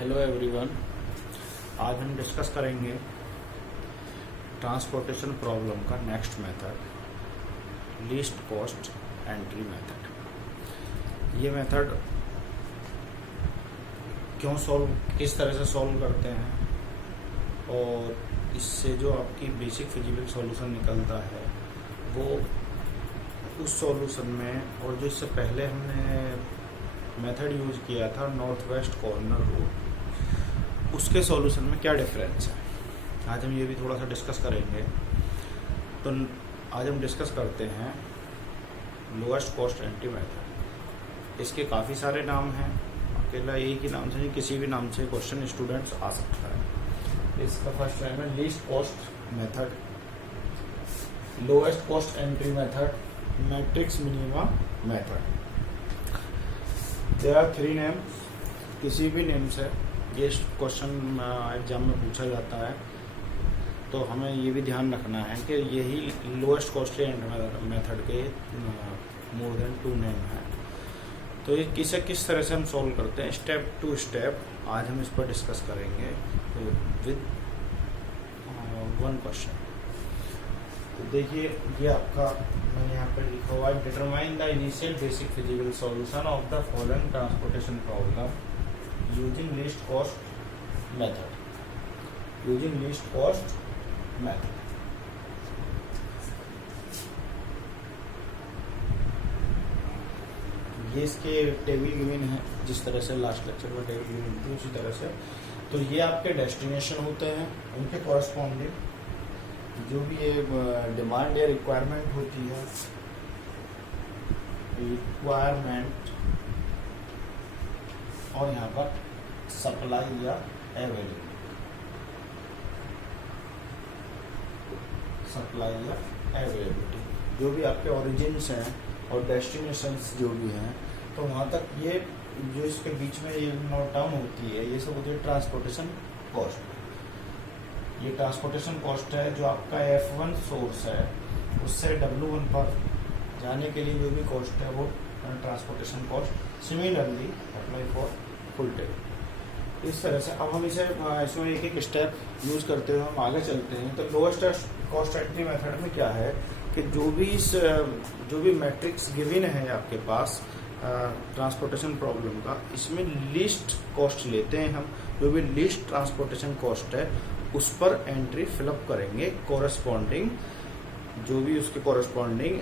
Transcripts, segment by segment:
Hello everyone. आज हम discuss करेंगे ट्रांसपोर्टेशन प्रॉब्लम का next method, least cost entry method. ये मेथड किस तरह से सॉल्व करते हैं और इससे जो आपकी बेसिक फिजिकल सॉल्यूशन निकलता है वो उस सॉल्यूशन में और जो इससे पहले हमने मेथड यूज किया था नॉर्थ वेस्ट कॉर्नर रूल, उसके सॉल्यूशन में क्या डिफरेंस है, आज हम ये भी थोड़ा सा डिस्कस करेंगे। तो आज हम डिस्कस करते हैं लोएस्ट कॉस्ट एंट्री मेथड। इसके काफ़ी सारे नाम हैं, अकेला एक ही नाम से नहीं, किसी भी नाम से क्वेश्चन स्टूडेंट्स आ सकता है। इसका फर्स्ट नाम है least cost method, lowest cost entry method, matrix minima method. There are 3 name, किसी भी नेम से ये क्वेश्चन एग्जाम में पूछा जाता है, तो हमें ये भी ध्यान रखना है कि यही लोएस्ट कॉस्ट एंट्री मेथड के मोर देन 2 नेम है। तो ये किस तरह से हम सॉल्व करते हैं स्टेप टू स्टेप, आज हम इस पर डिस्कस करेंगे विद 1 क्वेश्चन। तो देखिए ये आपका मैंने यहाँ पर लिखा हुआ है, determine the initial basic physical solution of the following transportation problem using least cost method. Using least cost method ये इसके टेबल गिवन है, जिस तरह से लास्ट लेक्चर में टेबल गिवन थी उसी तरह से। तो ये आपके डेस्टिनेशन होते हैं, उनके कॉरस्पॉन्डिंग जो भी ये डिमांड या रिक्वायरमेंट होती है, रिक्वायरमेंट, और यहाँ पर सप्लाई या अवेलेबिलिटी, सप्लाई या अवेलेबिलिटी, जो भी आपके ओरिजिन्स हैं और डेस्टिनेशंस जो भी हैं, तो वहाँ तक ये जो इसके बीच में ये नोट डाउन होती है, ये सब होती है ट्रांसपोर्टेशन कॉस्ट। ये ट्रांसपोर्टेशन कॉस्ट है जो आपका F1 सोर्स है, उससे W1 पर जाने के लिए जो भी कॉस्ट है वो transportation cost. Similarly apply for full table. इस तरह से अब हम इसमें एक एक स्टेप यूज करते हुए हम आगे चलते हैं। तो लोएस्ट कॉस्ट एंट्री मेथड में क्या है कि जो भी मैट्रिक्स गिवन है आपके पास ट्रांसपोर्टेशन प्रॉब्लम का, इसमें लीस्ट कॉस्ट लेते हैं हम। जो भी लीस्ट ट्रांसपोर्टेशन कॉस्ट है उस पर एंट्री फिलअप करेंगे, कोरस्पॉन्डिंग जो भी उसके कोरस्पॉन्डिंग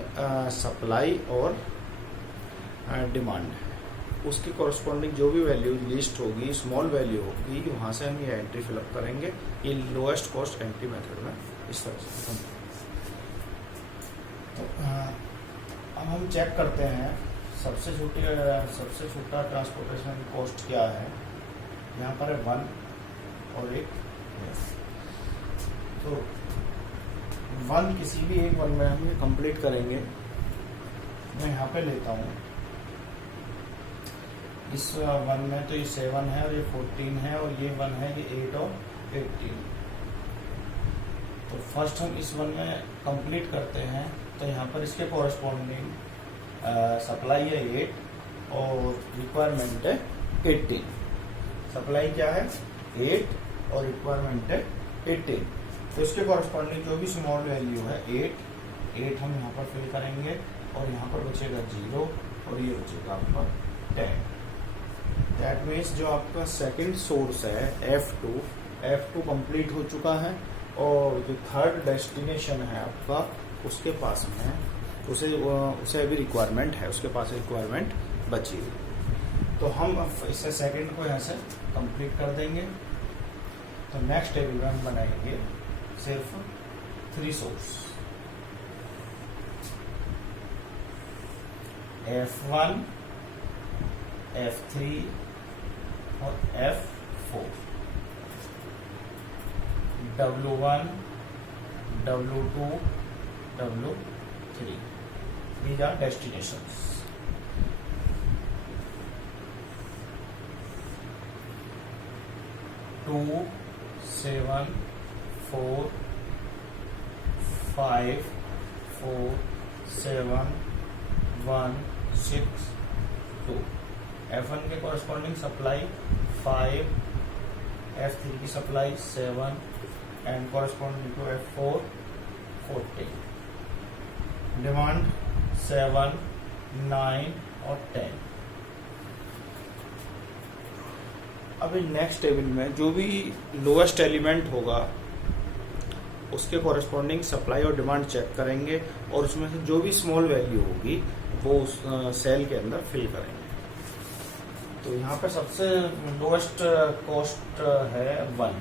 सप्लाई और डिमांड, उसकी कोरस्पॉन्डिंग जो भी वैल्यू लिस्ट होगी, स्मॉल वैल्यू होगी, वहाँ से हम ये एंट्री फिलअप करेंगे। ये लोएस्ट कॉस्ट एंट्री मेथड में इस तरह से। तो अब हम चेक करते हैं सबसे छोटा ट्रांसपोर्टेशन कॉस्ट क्या है। यहाँ पर है 1 और एक। तो 1 किसी भी एक 1 में हम कंप्लीट करेंगे। मैं यहाँ पे लेता हूँ इस 1 में, तो ये 7 है और ये 14 है और ये 1 है, ये 8 और 18। तो फर्स्ट हम इस 1 में कंप्लीट करते हैं, तो यहाँ पर इसके कोरस्पॉन्डिंग सप्लाई है 8 और रिक्वायरमेंट है 18। सप्लाई क्या है 8 और रिक्वायरमेंट है 18। तो इसके कॉरस्पॉन्डिंग जो भी स्मॉल वैल्यू है 8 हम यहाँ पर फिल करेंगे और यहाँ पर बचेगा 0 और ये बचेगा आपका 10। दैट मीन्स जो आपका सेकंड सोर्स है F2 कंप्लीट हो चुका है और जो थर्ड डेस्टिनेशन है आपका उसके पास में उसे अभी रिक्वायरमेंट है, उसके पास रिक्वायरमेंट बची हुई। तो हम इससे सेकंड को यहाँ से कंप्लीट कर देंगे। तो नेक्स्ट टेबल में हम बनाएंगे सिर्फ 3 सोर्स, F1, F3 और F4, W1, W2, W3। These are destinations. 2, 7, 4, 5, 4, 7, 1, 6, 2। F1 के कॉरस्पॉन्डिंग सप्लाई 5, F3 की supply 7 and corresponding to F4 40, demand 7, 9 और 10। अभी नेक्स्ट टेबल में जो भी लोएस्ट एलिमेंट होगा उसके कॉरेस्पॉन्डिंग सप्लाई और डिमांड चेक करेंगे और उसमें से जो भी स्मॉल वैल्यू होगी वो उस सेल के अंदर फिल करेंगे। तो यहाँ पे सबसे लोएस्ट कॉस्ट है 1,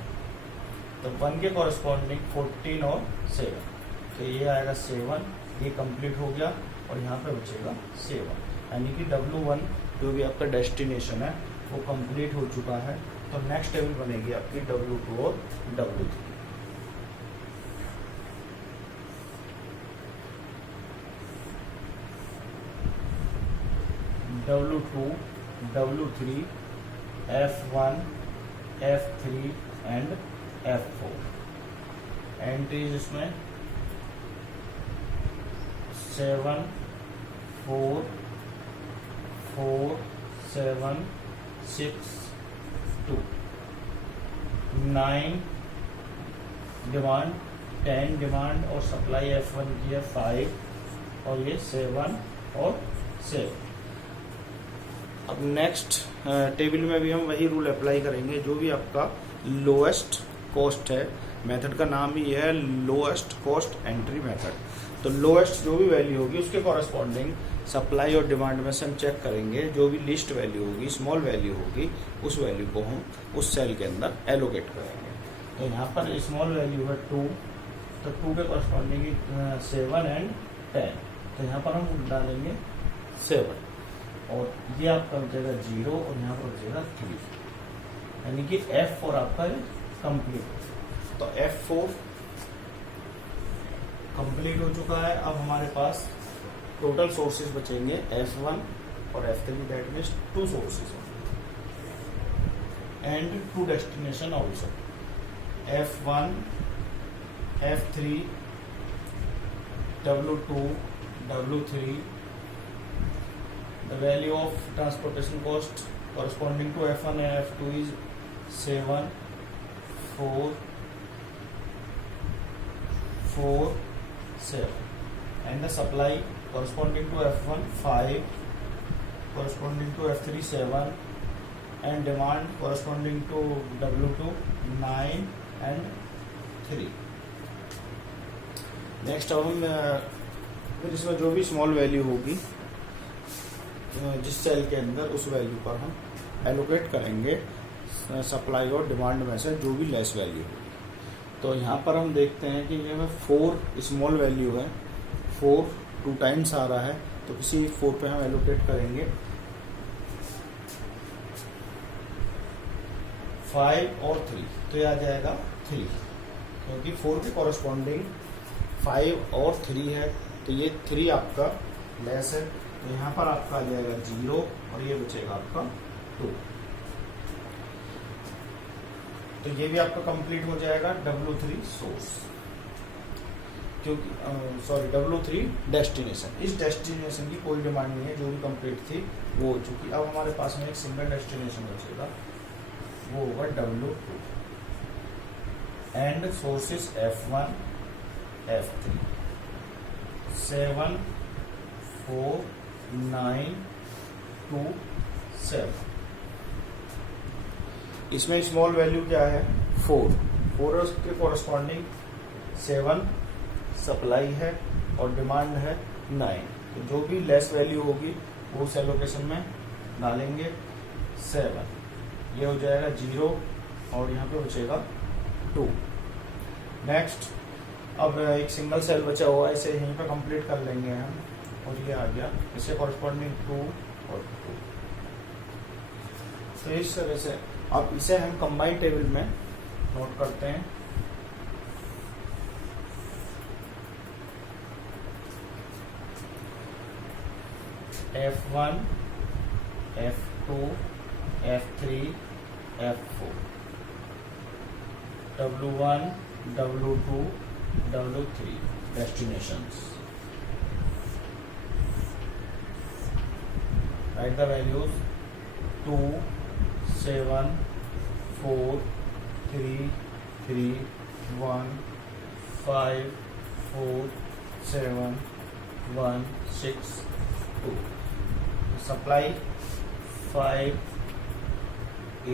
तो 1 के कॉरेस्पॉन्डिंग 14 और 7, तो ये आएगा 7, ये कंप्लीट हो गया और यहाँ पे बचेगा 7, यानी कि W1 जो भी आपका डेस्टिनेशन है वो कंप्लीट हो चुका है। तो नेक्स्ट टेबल बनेगी आपकी W2 और W3। W2, W3, F1, F3 and F4। Entries इसमें 7, 4, 4, 7, 6, 2, 9 डिमांड, 10 डिमांड और सप्लाई F1 की है 5 और ये 7 और 7। अब नेक्स्ट टेबल में भी हम वही रूल अप्लाई करेंगे। जो भी आपका लोएस्ट कॉस्ट है, मेथड का नाम ही है लोएस्ट कॉस्ट एंट्री मेथड। तो लोएस्ट जो भी वैल्यू होगी उसके कॉरेस्पॉन्डिंग सप्लाई और डिमांड में से हम चेक करेंगे। जो भी लिस्ट वैल्यू होगी, स्मॉल वैल्यू होगी, उस वैल्यू को हम उस सेल के अंदर एलोकेट करेंगे। तो यहाँ पर स्मॉल वैल्यू है 2, तो 2 के कॉरेस्पॉन्डिंग 7 एंड 10, तो यहाँ पर हम डालेंगे 7 और ये आपका बचेगा 0 और यहाँ पर बचेगा 3, यानी कि F4 आपका कंप्लीट। तो F4 कंप्लीट हो चुका है। अब हमारे पास टोटल सोर्सेज बचेंगे F1 और F3, that means 2 sources and 2 destination also. F1, F3, W2, W3, the value of transportation cost corresponding to F1 and F2 is 7, 4, 4, 7, and the supply corresponding to F1 5, corresponding to F3 7, and demand corresponding to W2 9 and 3। Next अब हम फिर इसमें जो भी small value होगी जिस cell के अंदर, उस वैल्यू पर हम एलोकेट करेंगे सप्लाई और डिमांड में से जो भी लेस वैल्यू होगी। तो यहाँ पर हम देखते हैं कि ये 4 स्मॉल वैल्यू है, 4 2 टाइम्स आ रहा है, तो किसी 4 पे हम एलोकेट करेंगे 5 और 3, तो ये आ जाएगा 3, क्योंकि 4 के कॉरेस्पॉन्डिंग 5 और 3 है, तो ये 3 आपका लेस है, तो यहाँ पर आपका आ जाएगा 0 और ये बचेगा आपका 2। तो ये भी आपका कंप्लीट हो जाएगा W3 सोर्स, क्योंकि W3 डेस्टिनेशन। इस डेस्टिनेशन की कोई डिमांड नहीं है, जो भी कंप्लीट थी वो हो चुकी। अब हमारे पास में एक सिंगल डेस्टिनेशन बचेगा, वो होगा W2 and sources F1, F3, 7, 4, 9, 2, 7। इसमें स्मॉल वैल्यू क्या है 4 के कॉरेस्पॉन्डिंग 7 सप्लाई है और डिमांड है 9, तो जो भी लेस वैल्यू होगी वो उस एलोकेशन में डालेंगे 7, ये हो जाएगा 0 और यहाँ पे बचेगा 2। नेक्स्ट अब एक सिंगल सेल बचा हुआ है, इसे यहीं पे कंप्लीट कर लेंगे हम, और ये आ गया इसे कॉरेस्पॉन्डिंग 2 और 2। तो इस तरह से अब इसे हम कंबाइंड टेबल में नोट करते हैं। F1, F2, F3, F4, W1, W2, W3 destinations. Write the values 2, 7, 4, 3 3 1 5 4 7 1 6 2. Supply 5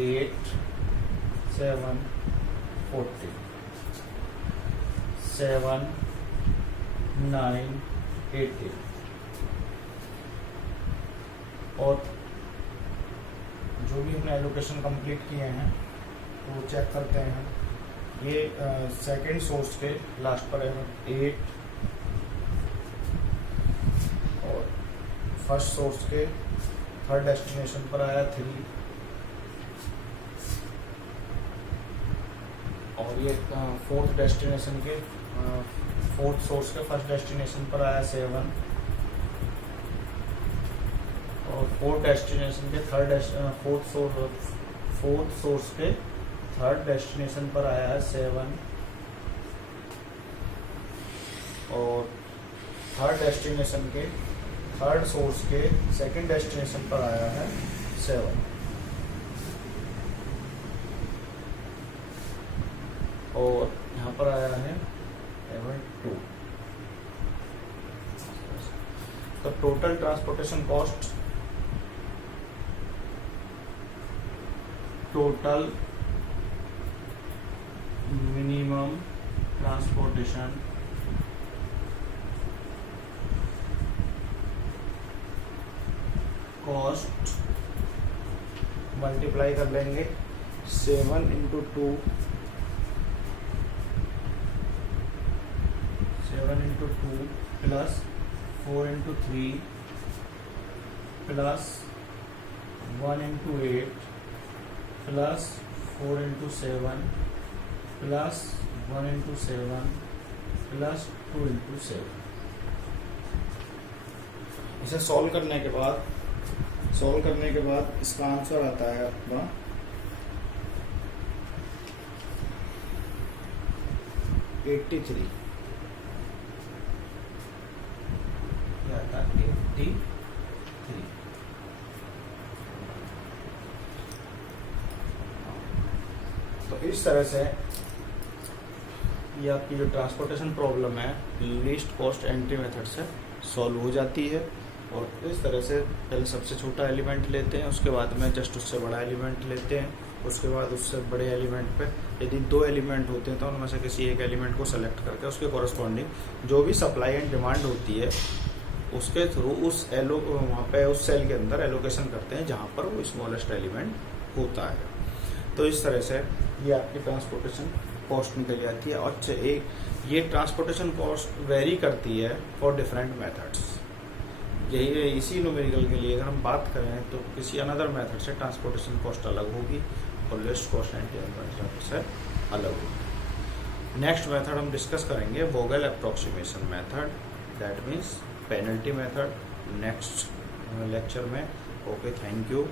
8 7 40 7 9 80. और जो भी हमने एलोकेशन कंप्लीट किए हैं वो चेक करते हैं। ये सेकंड सोर्स के लास्ट पर है 8 और फर्स्ट सोर्स के थर्ड डेस्टिनेशन पर आया 3 और ये फोर्थ डेस्टिनेशन के फोर्थ सोर्स के फर्स्ट डेस्टिनेशन पर आया 7 और फोर्थ डेस्टिनेशन के फोर्थ सोर्स के थर्ड डेस्टिनेशन पर आया है 7 और थर्ड डेस्टिनेशन के थर्ड सोर्स के सेकंड डेस्टिनेशन पर आया है 7 और यहाँ पर आया है 2. तो total transportation cost, total minimum transportation cost multiply कर लेंगे 7 into 2 plus 4 into 3 plus 1 into 8 plus 4 into 7 plus 1 into 7 plus 2 into 7. इसे सॉल्व करने के बाद इसका आंसर आता है अपना 83. आता 83. तो इस तरह से ये आपकी जो ट्रांसपोर्टेशन प्रॉब्लम है लीस्ट कॉस्ट एंट्री मेथड से सॉल्व हो जाती है। और इस तरह से पहले सबसे छोटा एलिमेंट लेते हैं, उसके बाद में जस्ट उससे बड़ा एलिमेंट लेते हैं, उसके बाद उससे बड़े एलिमेंट पे यदि 2 एलिमेंट होते हैं तो उनमें से किसी एक एलिमेंट को सेलेक्ट करके उसके कॉरस्पॉन्डिंग जो भी सप्लाई एंड डिमांड होती है उसके थ्रू वहाँ पे उस सेल के अंदर एलोकेशन करते हैं जहाँ पर वो स्मॉलेस्ट एलिमेंट होता है। तो इस तरह से ये आपकी ट्रांसपोर्टेशन कॉस्ट निकल जाती है। और ये ट्रांसपोर्टेशन कॉस्ट वेरी करती है फॉर डिफरेंट मेथड्स। यही इसी न्यूमेरिकल के लिए अगर हम बात करें तो किसी अनदर मेथड से ट्रांसपोर्टेशन कॉस्ट अलग होगी और लिस्ट कॉस्ट एंड मेथड से अलग होगी। नेक्स्ट मेथड हम डिस्कस करेंगे Vogel approximation method, that means penalty method, next lecture में। Okay, thank you.